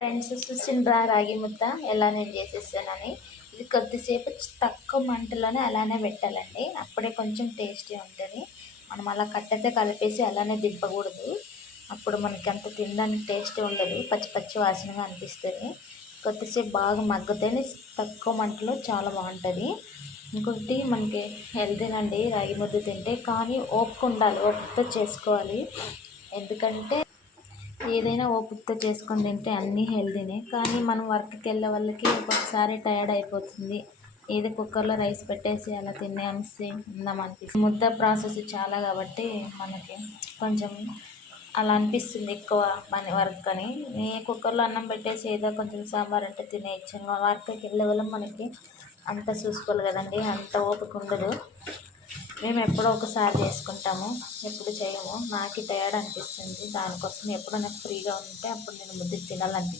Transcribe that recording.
Friends చూసిండ్రా రాగి ముద్ద ఎలా నేను చేసేసానని. ఇది కొద్దిసేపు తక్కువ మంటలోనే అలానే పెట్టాలండి, అప్పుడే కొంచెం టేస్టీ ఉంటుంది. మనం అలా కట్టెతే కలిపేసి అలానే దింపకూడదు, అప్పుడు మనకి అంత తినడానికి టేస్ట్ ఉండదు, పచ్చి పచ్చి వాసనగా అనిపిస్తుంది. కొద్దిసేపు బాగా మగ్గితేనే తక్కువ మంటలో చాలా బాగుంటుంది. ఇంకొకటి మనకి హెల్తీనండి రాగి ముద్ద తింటే, కానీ ఓపిక ఉండాలి, ఓపికతో చేసుకోవాలి. ఎందుకంటే ఏదైనా ఓపికతో చేసుకొని తింటే అన్నీ హెల్తీనే. కానీ మనం వర్క్కి వెళ్ళే వాళ్ళకి ఒక్కొక్కసారి టైర్డ్ అయిపోతుంది, ఏదో కుక్కర్లో రైస్ పెట్టేసి అలా తినేసి ఉందాం అనిపిస్తుంది. ముద్ద ప్రాసెస్ చాలా కాబట్టి మనకి కొంచెం అలా అనిపిస్తుంది ఎక్కువ పని వర్క్ అని. కుక్కర్లో అన్నం పెట్టేసి ఏదో కొంచెం సాంబార్ అంటే తినేయచ్చు. వర్క్కి వెళ్ళే వాళ్ళం మనకి అంత చూసుకోవాలి కదండి, అంత ఓపిక ఉండదు. మేము ఎప్పుడో ఒకసారి చేసుకుంటాము, ఎప్పుడు చేయము. నాకు టయర్డ్ అనిపిస్తుంది, దానికోసం ఎప్పుడు నాకు ఫ్రీగా ఉంటే అప్పుడు నేను ముద్ద తినాలనిపిస్తుంది.